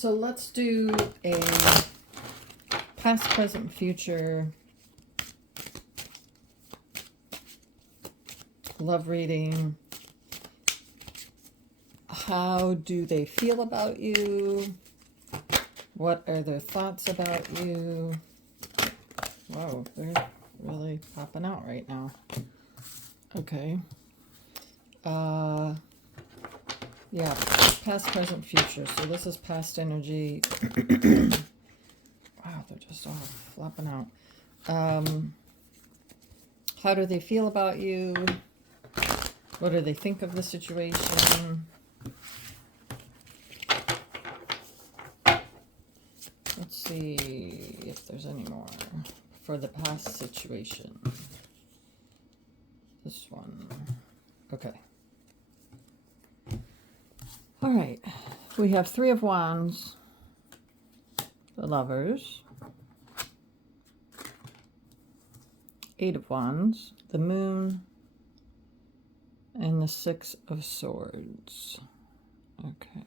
So let's do a past, present, future love reading. How do they feel about you? What are their thoughts about you? Whoa, they're really popping out right now. Okay. Yeah, past, present, future. So this is past energy. Wow, they're just all flopping out. How do they feel about you? What do they think of the situation? Let's see if there's any more for the past situation. This one. Okay. All right. We have Three of Wands, the Lovers, Eight of Wands, the Moon, and the Six of Swords. Okay.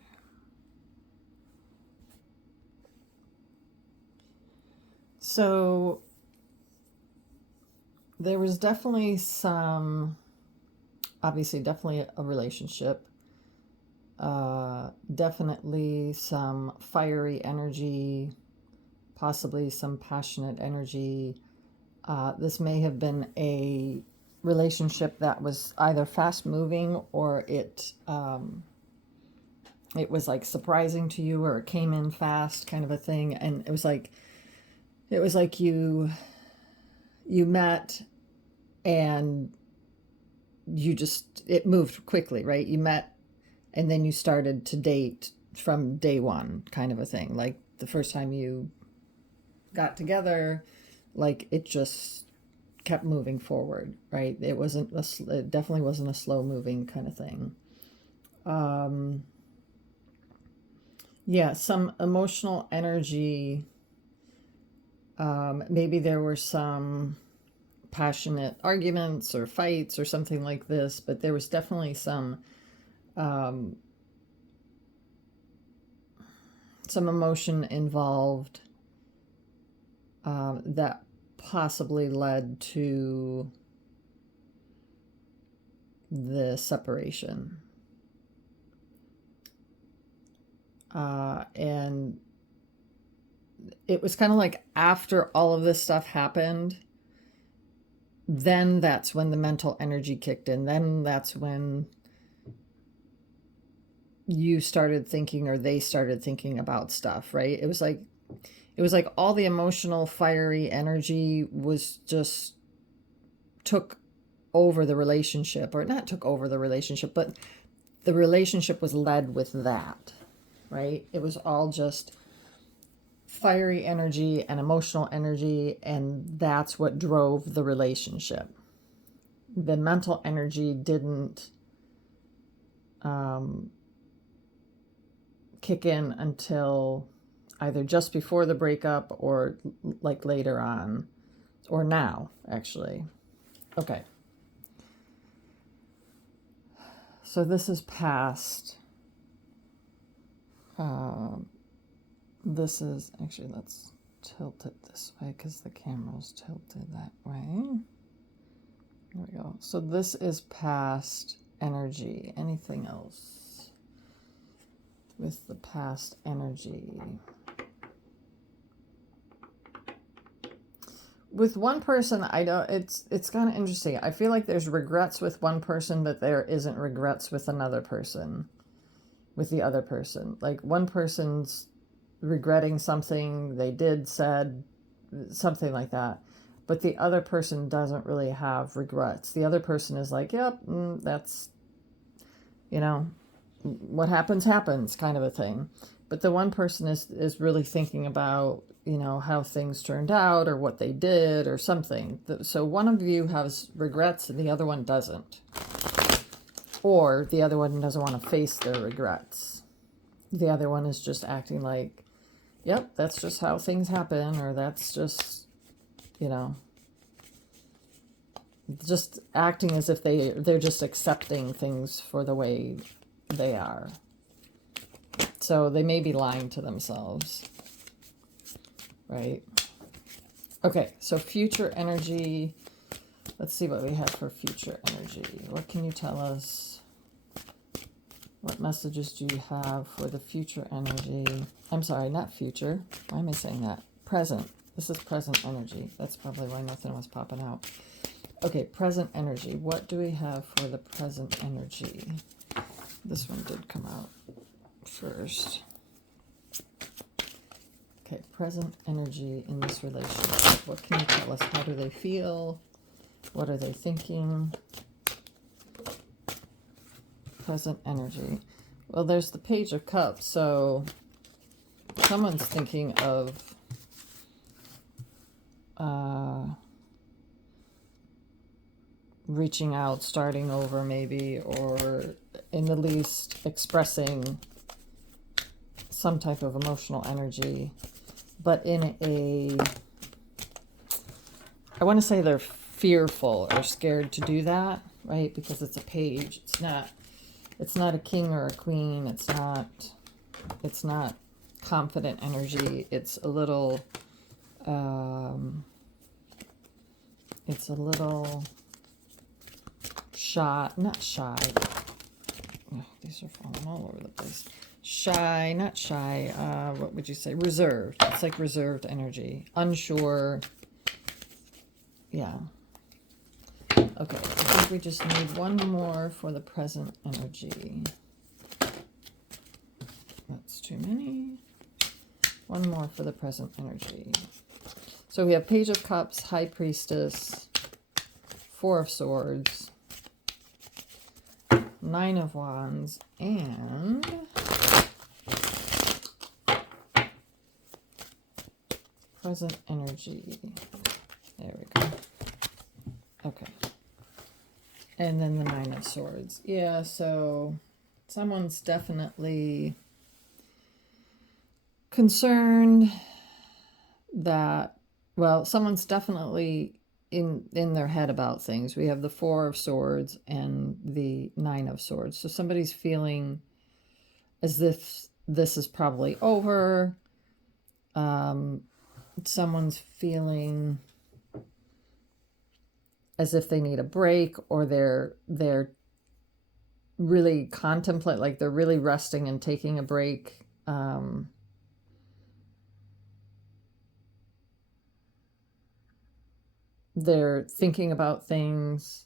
So there was definitely definitely a relationship. Definitely some fiery energy, possibly some passionate energy. This may have been a relationship that was either fast moving or it was like surprising to you, or it came in fast, kind of a thing. And it was like you met and it moved quickly, right? You met and then you started to date from day one, kind of a thing. Like the first time you got together, like it just kept moving forward, right? It definitely wasn't a slow moving kind of thing. Yeah, some emotional energy. Maybe there were some passionate arguments or fights or something like this, but there was definitely some emotion involved that possibly led to the separation. And it was kind of like after all of this stuff happened, then that's when the mental energy kicked in. Then that's when you started thinking, or they started thinking about stuff, right? It was like all the emotional fiery energy was just took over the relationship, or not took over the relationship, but the relationship was led with that, right? It was all just fiery energy and emotional energy, and that's what drove the relationship. The mental energy didn't kick in until either just before the breakup or like later on, or now, actually. Okay. So this is past. This is, actually, let's tilt it this way because the camera's tilted that way. There we go. So this is past energy. Anything else with the past energy? With one person, it's kind of interesting. I feel like there's regrets with one person, but there isn't regrets with another person, with the other person. Like one person's regretting something they did, said, something like that. But the other person doesn't really have regrets. The other person is like, yep, that's, what happens, kind of a thing. But the one person is really thinking about, how things turned out or what they did or something. So one of you has regrets and the other one doesn't. Or the other one doesn't want to face their regrets. The other one is just acting like, yep, that's just how things happen, or that's just, just acting as if they're just accepting things for the way they are. So they may be lying to themselves, right? Okay, so future energy. Let's see what we have for future energy. What can you tell us? What messages do you have for the future energy? I'm sorry, not future. Why am I saying that? Present. This is present energy. That's probably why nothing was popping out. Okay, present energy. What do we have for the present energy? This one did come out first. Okay, present energy in this relationship. What can you tell us? How do they feel? What are they thinking? Present energy. Well, there's the Page of Cups, so someone's thinking of reaching out, starting over maybe, or in the least expressing some type of emotional energy, but in a, I want to say they're fearful or scared to do that, right? Because it's a page. It's not a king or a queen. It's not confident energy. It's a little shy, not shy. Oh, these are falling all over the place. Shy, not shy. What would you say? Reserved. It's like reserved energy. Unsure. Yeah. Okay, I think we just need one more for the present energy. That's too many. One more for the present energy. So we have Page of Cups, High Priestess, Four of Swords, Nine of Wands, and present energy. There we go. Okay. And then the Nine of Swords. Yeah, so someone's definitely concerned that, well, someone's definitely in their head about things. We have the Four of Swords and the Nine of Swords. So somebody's feeling as if this is probably over. Someone's feeling as if they need a break, or they're really contemplate, like they're really resting and taking a break. They're thinking about things.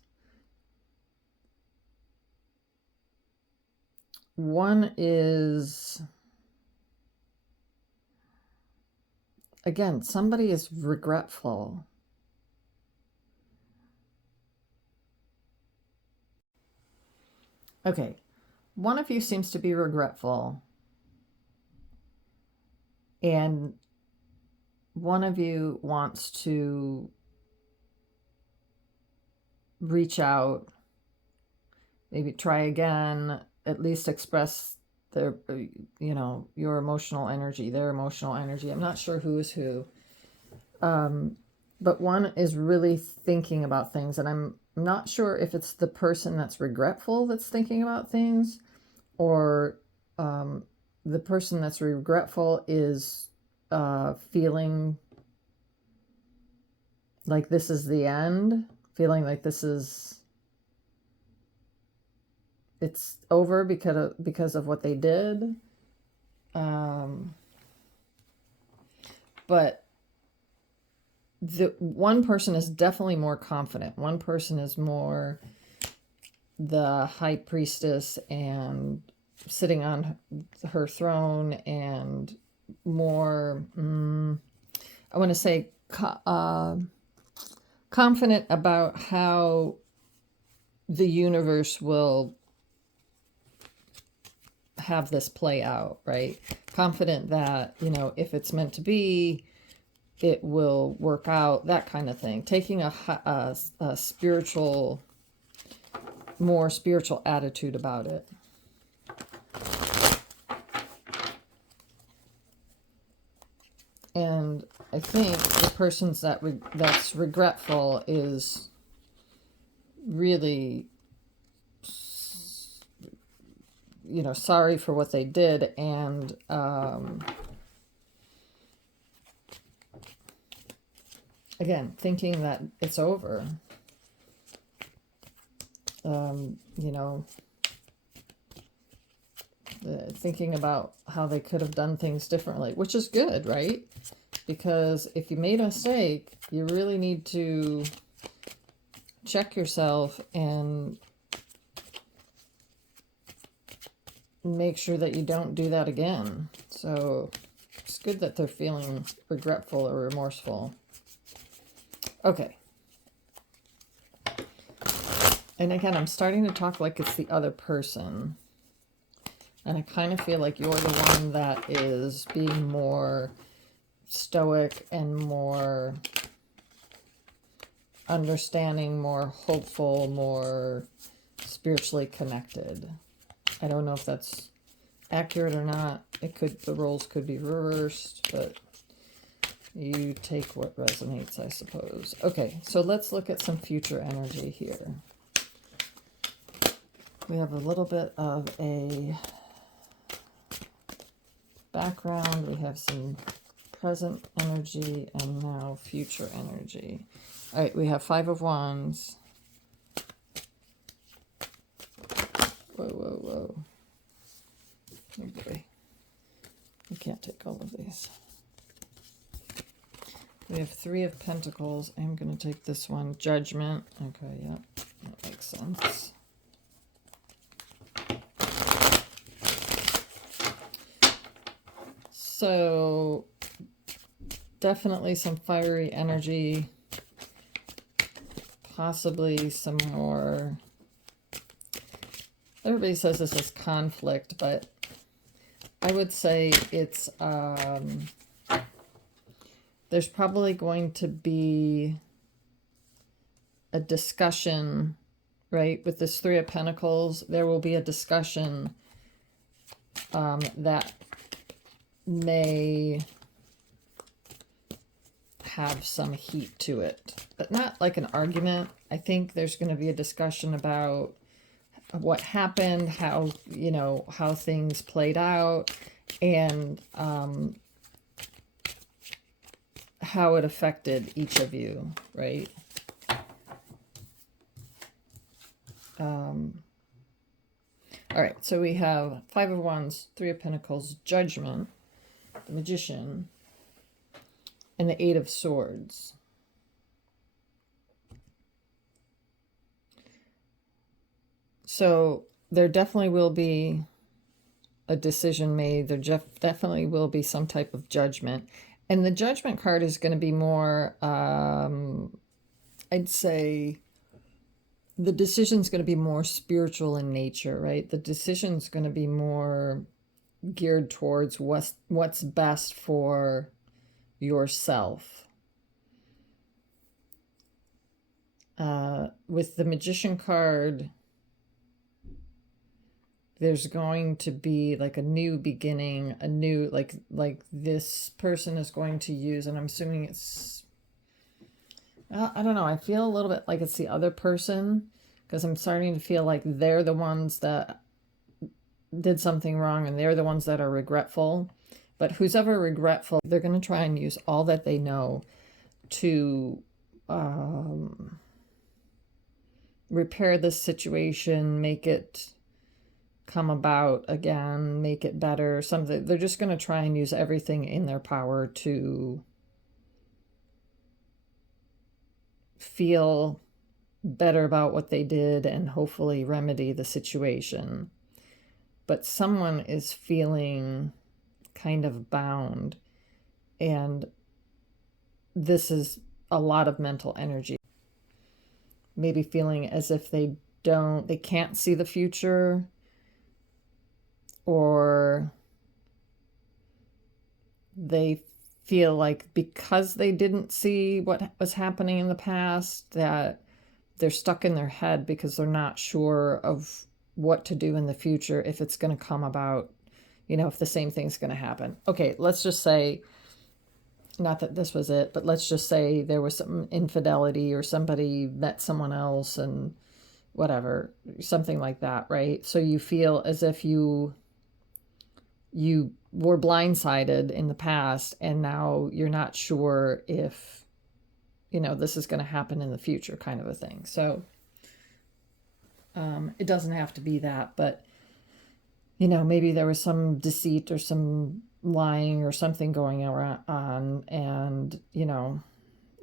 One is, again, somebody is regretful. Okay, one of you seems to be regretful, and one of you wants to reach out, maybe try again, at least express their, your emotional energy, their emotional energy. I'm not sure who is who. But one is really thinking about things, and I'm not sure if it's the person that's regretful that's thinking about things, or the person that's regretful is feeling like this is the end, feeling like it's over because of what they did. But the one person is definitely more confident. One person is more the High Priestess and sitting on her throne, and more, I want to say, confident about how the universe will have this play out, right? Confident that, if it's meant to be, it will work out, that kind of thing. Taking a spiritual, more spiritual attitude about it. And I think the person that's regretful is really sorry for what they did, and again, thinking that it's over. Thinking about how they could have done things differently, which is good, right? Because if you made a mistake, you really need to check yourself and make sure that you don't do that again. So it's good that they're feeling regretful or remorseful. Okay. And again, I'm starting to talk like it's the other person. And I kind of feel like you're the one that is being more stoic and more understanding, more hopeful, more spiritually connected. I don't know if that's accurate or not. The roles could be reversed, but you take what resonates, I suppose. Okay, so let's look at some future energy here. We have a little bit of a background. We have some present energy and now future energy. All right, we have 5 of Wands. Whoa. Okay. We can't take all of these. We have 3 of Pentacles. I'm going to take this one. Judgment. Okay, yep. That makes sense. So, definitely some fiery energy. Possibly some more. Everybody says this is conflict, but I would say it's, there's probably going to be a discussion, right? With this 3 of Pentacles, there will be a discussion that may have some heat to it, but not like an argument. I think there's going to be a discussion about what happened, how things played out, and how it affected each of you, right? All right, so we have 5 of Wands, 3 of Pentacles, Judgment, the Magician, and the 8 of Swords. So there definitely will be a decision made. There definitely will be some type of judgment. And the Judgment card is going to be more, I'd say, the decision's going to be more spiritual in nature, right? The decision's going to be more geared towards what's best for yourself. With the Magician card, there's going to be like a new beginning, a new, like this person is going to use, and I'm assuming it's, I don't know, I feel a little bit like it's the other person, because I'm starting to feel like they're the ones that did something wrong and they're the ones that are regretful. But who's ever regretful, they're going to try and use all that they know to repair this situation, make it come about again, make it better, something. They're just going to try and use everything in their power to feel better about what they did and hopefully remedy the situation. But someone is feeling kind of bound, and this is a lot of mental energy. Maybe feeling as if they can't see the future, or they feel like because they didn't see what was happening in the past, that they're stuck in their head because they're not sure of what to do in the future, if it's going to come about, if the same thing's going to happen. Okay, let's just say, not that this was it, but let's just say there was some infidelity, or somebody met someone else and whatever, something like that, right? So you feel as if you were blindsided in the past, and now you're not sure if, this is going to happen in the future, kind of a thing. So it doesn't have to be that, but, maybe there was some deceit or some lying or something going on, and,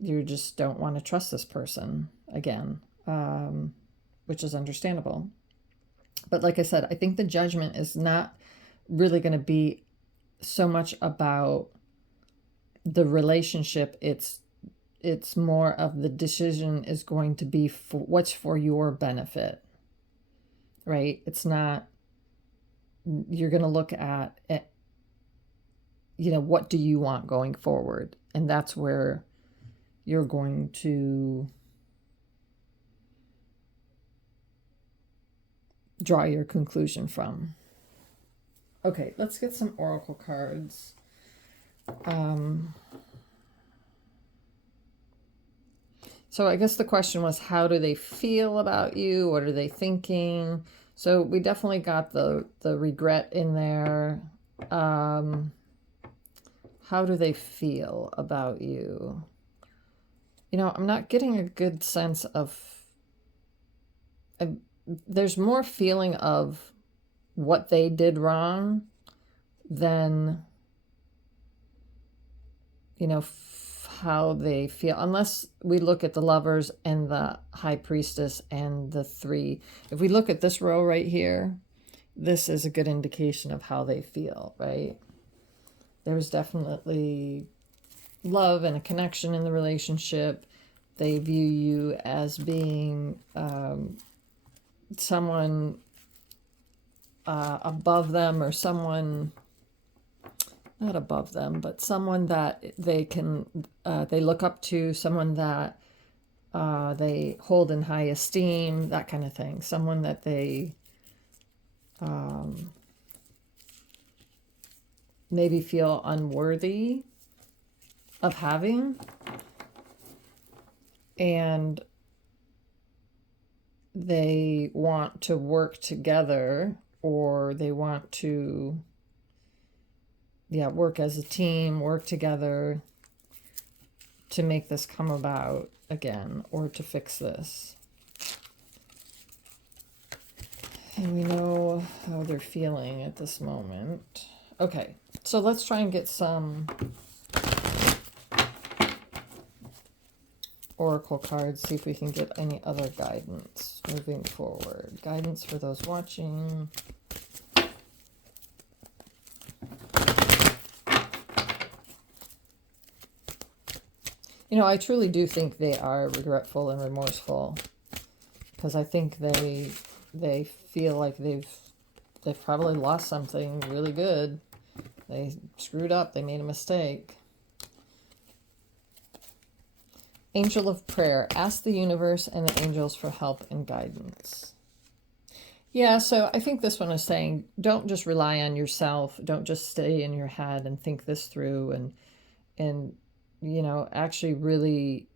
you just don't want to trust this person again, which is understandable. But like I said, I think the judgment is not really going to be so much about the relationship. It's more of the decision is going to be for what's for your benefit, right? It's not, you're going to look at, what do you want going forward? And that's where you're going to draw your conclusion from. Okay, let's get some oracle cards. So I guess the question was, how do they feel about you? What are they thinking? So we definitely got the regret in there. How do they feel about you? I'm not getting a good sense of... there's more feeling of what they did wrong than, how they feel, unless we look at the Lovers and the High Priestess and the 3. If we look at this row right here, this is a good indication of how they feel, right? There's definitely love and a connection in the relationship. They view you as being someone above them, or someone not above them, but someone that they can they look up to, someone that they hold in high esteem, that kind of thing. Someone that they maybe feel unworthy of having, and they want to work together, or they want to work as a team, work together to make this come about again, or to fix this. And we know how they're feeling at this moment. Okay, so let's try and get some oracle cards, see if we can get any other guidance moving forward. Guidance for those watching. I truly do think they are regretful and remorseful, because I think they feel like they've probably lost something really good. They screwed up. They made a mistake. Angel of Prayer. Ask the universe and the angels for help and guidance. Yeah, so I think this one is saying, don't just rely on yourself. Don't just stay in your head and think this through, and actually really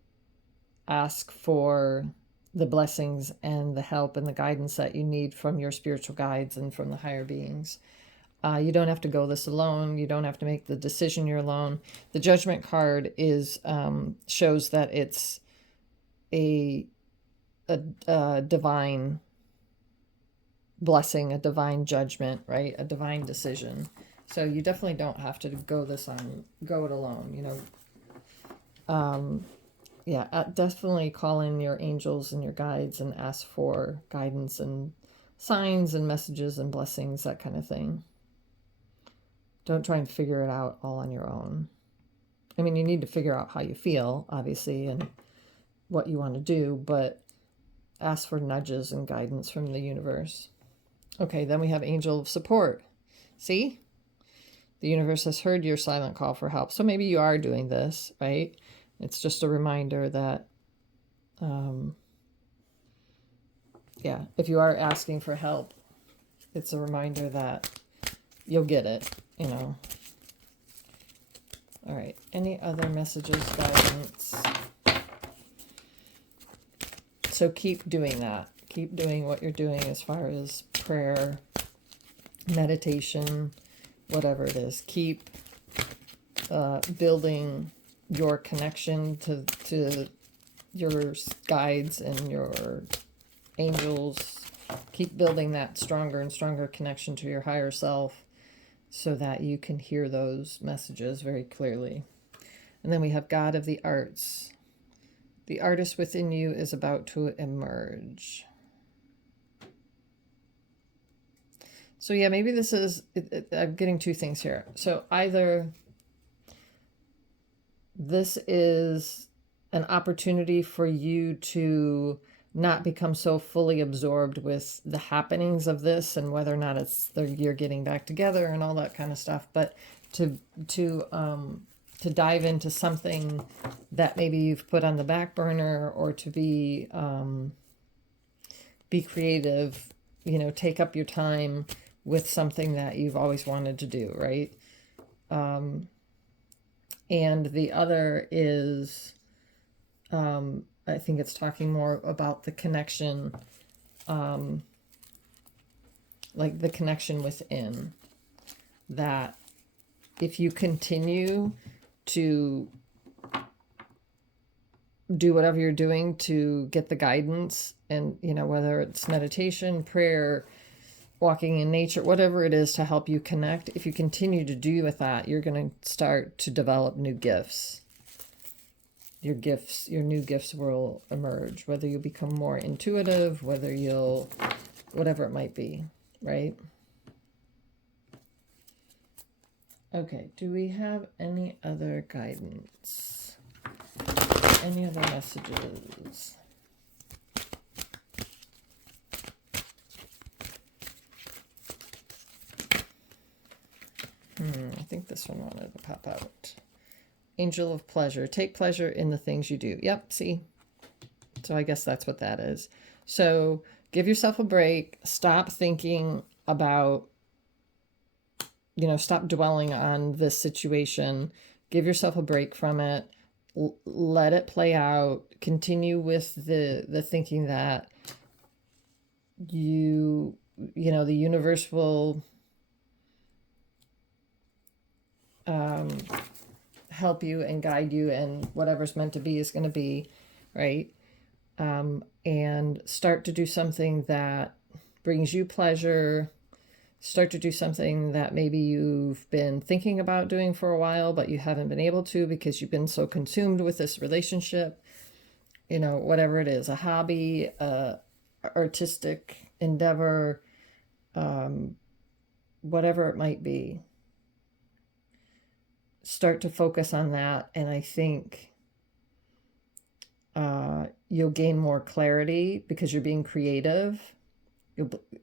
ask for the blessings and the help and the guidance that you need from your spiritual guides and from the higher beings. You don't have to go this alone. You don't have to make the decision you're alone. The Judgment card is shows that it's a divine blessing, a divine judgment, right? A divine decision. So you definitely don't have to go it alone, definitely call in your angels and your guides and ask for guidance and signs and messages and blessings, that kind of thing. Don't try and figure it out all on your own. I mean, you need to figure out how you feel, obviously, and what you want to do, but ask for nudges and guidance from the universe. Okay, then we have Angel of Support. See? The universe has heard your silent call for help. So maybe you are doing this, right? It's just a reminder that, if you are asking for help, it's a reminder that you'll get it, All right. Any other messages, guidance? So keep doing that. Keep doing what you're doing as far as prayer, meditation, whatever it is. Keep building your connection to your guides and your angels. Keep building that stronger and stronger connection to your higher self so that you can hear those messages very clearly. And then we have God of the Arts. The artist within you is about to emerge. So yeah, maybe this is, I'm getting two things here. So either this is an opportunity for you to not become so fully absorbed with the happenings of this and whether or not you're getting back together and all that kind of stuff, but to dive into something that maybe you've put on the back burner, or to be creative, take up your time with something that you've always wanted to do, right? And the other is, I think it's talking more about the connection, like the connection within, that if you continue to do whatever you're doing to get the guidance, and whether it's meditation, prayer, walking in nature, whatever it is to help you connect, if you continue to do with that, you're going to start to develop new gifts. Your new gifts will emerge, whether you'll become more intuitive, whatever it might be, right? Okay, do we have any other guidance? Any other messages? I think this one wanted to pop out. Angel of pleasure. Take pleasure in the things you do. Yep, see? So I guess that's what that is. So give yourself a break. Stop thinking about, stop dwelling on this situation. Give yourself a break from it. Let it play out. Continue with the thinking that the universe will help you and guide you, and whatever's meant to be is going to be, right? And start to do something that brings you pleasure. Start to do something that maybe you've been thinking about doing for a while, but you haven't been able to because you've been so consumed with this relationship. Whatever it is, a hobby, artistic endeavor, whatever it might be. Start to focus on that, and I think you'll gain more clarity because you're being creative.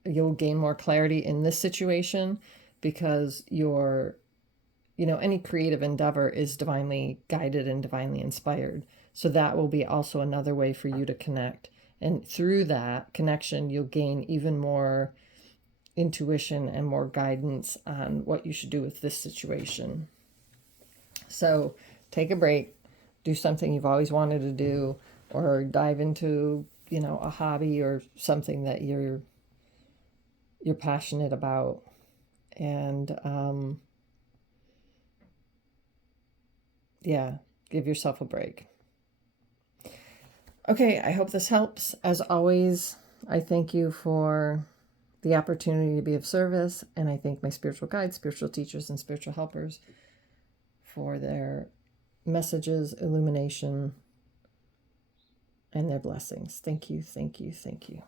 You'll gain more clarity in this situation because any creative endeavor is divinely guided and divinely inspired. So that will be also another way for you to connect. And through that connection, you'll gain even more intuition and more guidance on what you should do with this situation. So take a break, do something you've always wanted to do, or dive into, a hobby or something that you're passionate about. And give yourself a break. Okay, I hope this helps. As always, I thank you for the opportunity to be of service, and I thank my spiritual guides, spiritual teachers, and spiritual helpers for their messages, illumination, and their blessings. Thank you, thank you, thank you.